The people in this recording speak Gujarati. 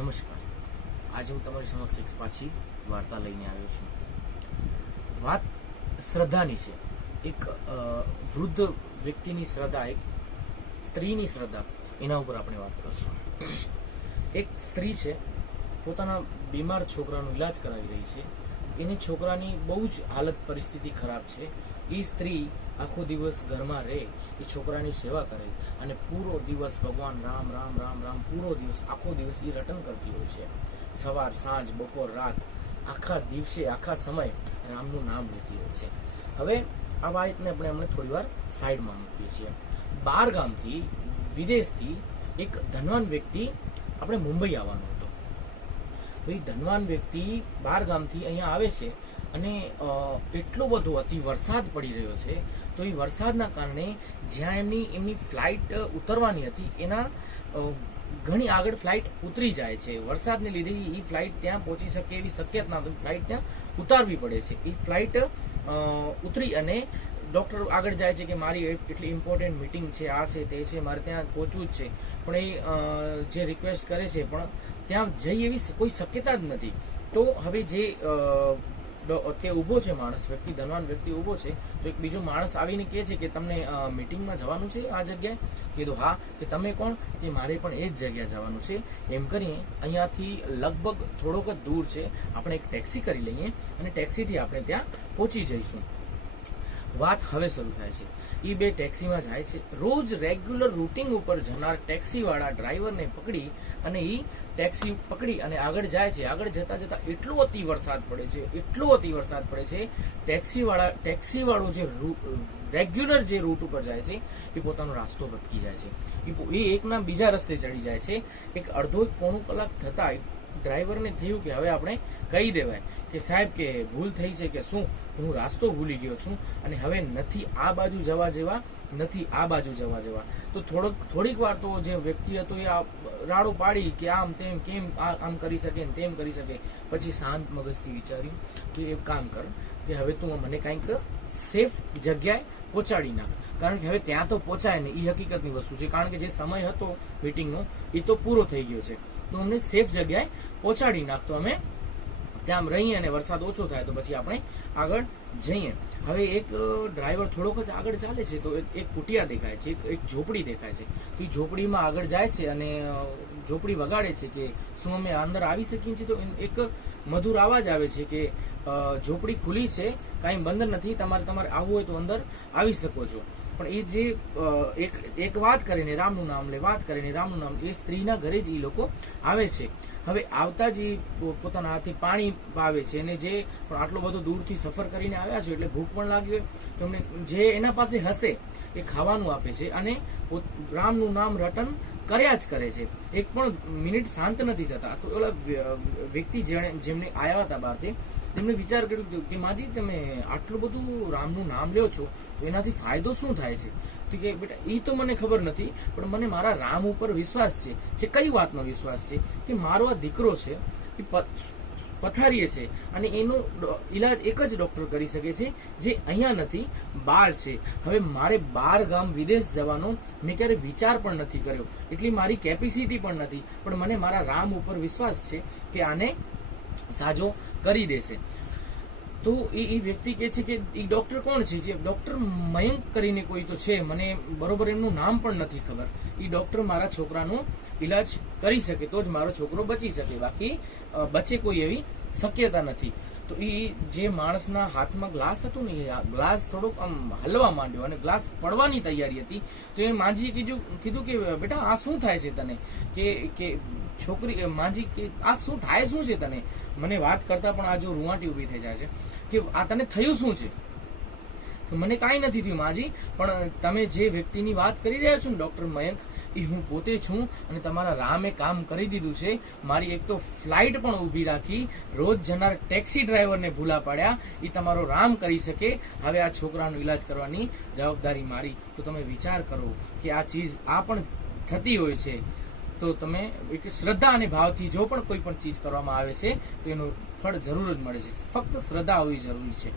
નમસ્કાર. આજે હું તમારી સમક્ષ એક પાછી વાર્તા લઈને આવ્યો છું. વાત શ્રદ્ધાની છે. એક વૃદ્ધ વ્યક્તિની શ્રદ્ધા, એક સ્ત્રીની શ્રદ્ધા, એના ઉપર આપણે વાત કરશું. એક સ્ત્રી છે, પોતાના બીમાર છોકરાનો ઈલાજ કરાવી રહી છે. એની છોકરાની બહુ જ હાલત પરિસ્થિતિ ખરાબ છે. એ સ્ત્રી આખો દિવસ ઘરમાં રહે, એ છોકરાની સેવા કરે અને પૂરો દિવસ ભગવાન રામ રામ રામ રામ પૂરો દિવસ આખો દિવસ એ રટન કરતી હોય છે. સવાર, સાંજ, બપોર, રાત, આખા દિવસે આખા સમય રામનું નામ લેતી હોય છે. હવે આ વાતને આપણે હમણાં થોડી વાર સાઈડમાં મૂકીએ છીએ. બહાર ગામથી, વિદેશથી એક ધનવાન વ્યક્તિ આપણે મુંબઈ આવવાનો હતો. ભાઈ, ધનવાન વ્યક્તિ બહાર ગામથી અહીંયા આવે છે અને એટલો બધો અતિ વરસાદ પડી રહ્યો છે. તો એ વરસાદના કારણે જ્યાં એમની ફ્લાઇટ ઉતરવાની હતી એના ઘણી આગળ ફ્લાઇટ ઉતરી જાય છે. વરસાદને લીધે એ ફ્લાઇટ ત્યાં પહોંચી શકે એવી શક્યતા નથી. ફ્લાઇટ ત્યાં ઉતારવી પડે છે. એ ફ્લાઇટ ઉતરી અને ડોક્ટર આગળ જાય છે કે મારી એટલી ઇમ્પોર્ટન્ટ મીટિંગ છે, આ છે, તે છે, મારે ત્યાં પહોંચવું જ છે. પણ એ જે રિક્વેસ્ટ કરે છે પણ ત્યાં જઈ એવી કોઈ શક્યતા જ નથી. તો હવે જે તે ઉભો છે માણસ, વ્યક્તિ, ધનવાન વ્યક્તિ ઉભો છે, તો એક બીજો માણસ આવીને કહે છે કે તમને મીટિંગમાં જવાનું છે આ જગ્યાએ? કીધું હા. કે તમે કોણ? કે મારે પણ એ જ જગ્યાએ જવાનું છે. એમ કરીને અહીંયાથી લગભગ થોડોક જ દૂર છે, આપણે એક ટેક્સી કરી લઈએ અને ટેક્સીથી આપણે ત્યાં પહોંચી જઈશું. વાત હવે શરૂ થાય છે. એ બે ટેક્સીમાં જાય છે. રોજ રેગ્યુલર રૂટિંગ ઉપર જનાર ટેક્સીવાળા ડ્રાઈવરને પકડી અને એ ટેક્સી પકડી અને આગળ જાય છે. આગળ જતા જતા એટલો અતિ વરસાદ પડે છે, એટલો અતિ વરસાદ પડે છે, ટેક્સીવાળો જે રેગ્યુલર જે રૂટ ઉપર જાય છે એ પોતાનો રાસ્તો ભટકી જાય છે. એ એકના બીજા રસ્તે ચડી જાય છે. એક અડધો પોણો કલાક થતા ડ્રાઈવરને થયું કે હવે આપણે કહી દેવાય કે સાહેબ કે ભૂલ થઈ છે, કે શું હું રાસ્તો ભૂલી ગયો છું અને હવે નથી આ બાજુ જવા જેવા, નથી આ બાજુ જવા જેવા. તો થોડીક વાર તો જે વ્યક્તિ હતો એ રાડો પાડી કે આમ તેમ, કેમ આમ કરી શકે ને તેમ કરી શકે. પછી શાંત મગજથી વિચાર્યું કે એક કામ કર કે હવે તું મને કંઈક સેફ જગ્યાએ પહોંચાડી નાખ. કારણ કે હવે ત્યાં તો પહોંચાય ને, એ હકીકતની વસ્તુ છે. કારણ કે જે સમય હતો મીટિંગનો એ તો પૂરો થઈ ગયો છે. તો અમને સેફ જગ્યાએ પહોંચાડી નાખ. તો અમે ત્યાં રહીએ અને વરસાદ ઓછો થાય તો પછી આપણે આગળ જઈએ. હવે એક ડ્રાઈવર થોડોક જ આગળ ચાલે છે તો એક કુટિયા દેખાય છે, એક ઝોપડી દેખાય છે. તો એ ઝોપડીમાં આગળ જાય છે અને ઝોપડી વગાડે છે કે શું અમે અંદર આવી શકીએ છીએ? તો એક મધુર અવાજ આવે છે કે ઝોપડી ખુલ્લી છે, કાંઈ બંધ નથી, તમારે આવવું હોય તો અંદર આવી શકો છો. પણ એ જે એક વાત કરીને રામનું નામ લે, વાત કરીને રામનું નામ, એ સ્ત્રીના ઘરે જ એ લોકો આવે છે. હવે આવતા જ પોતાના હાથે પાણી પાવે છે અને જે પણ આટલો બધો દૂરથી સફર કરીને આવ્યા છે એટલે ભૂખ પણ લાગી હોય તો એમને જે એના પાસે હશે એ ખાવાનું આપે છે અને રામનું નામ રટન કર્યા જ કરે છે. એક પણ મિનિટ શાંત નથી થતા. તો ઓલા વ્યક્તિ જેમને આવ્યા હતા બહારથી, તેમને વિચાર કર્યો કે માજી તમે આટલું બધું રામનું નામ લ્યો છો તો એનાથી ફાયદો શું થાય છે? તો કે બેટા એ તો મને ખબર નથી, પણ મને મારા રામ ઉપર વિશ્વાસ છે. કઈ વાતનો વિશ્વાસ છે? કે મારો આ દીકરો છે એ પથારીએ છે અને એનો ઈલાજ એક જ ડોક્ટર કરી શકે છે જે અહીંયા નથી, બહાર છે. હવે મારે બહાર ગામ, વિદેશ જવાનો મેં ક્યારે વિચાર પણ નથી કર્યો, એટલી મારી કેપેસિટી પણ નથી. પણ મને મારા રામ ઉપર વિશ્વાસ છે કે આને સાજો કરી દેશે. તો એ વ્યક્તિ કહે છે કે એ ડોક્ટર કોણ છે? જે ડોક્ટર મયંક કરીને કોઈ તો છે, મને બરોબર એમનું નામ પણ નથી ખબર. એ ડોક્ટર મારા છોકરાનો ઈલાજ કરી શકે તો જ મારો છોકરો બચી શકે, બાકી બચે કોઈ એવી શક્યતા નથી. તો એ જે માણસના હાથમાં ગ્લાસ હતું ને, એ ગ્લાસ થોડોક આમ હલવા માંડ્યો અને ગ્લાસ પડવાની તૈયારી હતી. તો એ માજીએ કીધું કે બેટા આ શું થાય છે તને? કે છોકરી માજી કે આ શું થાય શું છે તને? મને વાત કરતા પણ આ જો રૂવાટી ઉભી થઈ જાય છે કે આ તને થયું શું છે? તો મને કાંઈ નથી થયું માજી, પણ તમે જે વ્યક્તિની વાત કરી રહ્યા છો ને ડોક્ટર મયંક, એ હું પોતે છું અને તમારા રામે કામ કરી દીધું છે. મારી એક તો ફ્લાઇટ પણ ઊભી રાખી, રોજ જનાર ટેક્સી ડ્રાઈવરને ભૂલા પાડ્યા, એ તમારો રામ કરી શકે. હવે આ છોકરાનો ઈલાજ કરવાની જવાબદારી મારી. તો તમે વિચાર કરો કે આ ચીજ આ પણ થતી હોય છે. તો તમે એક શ્રદ્ધા અને ભાવથી જો પણ કોઈ પણ ચીજ કરવામાં આવે છે તો એનું ફળ જરૂર જ મળે છે. ફક્ત શ્રદ્ધા હોવી જરૂરી છે.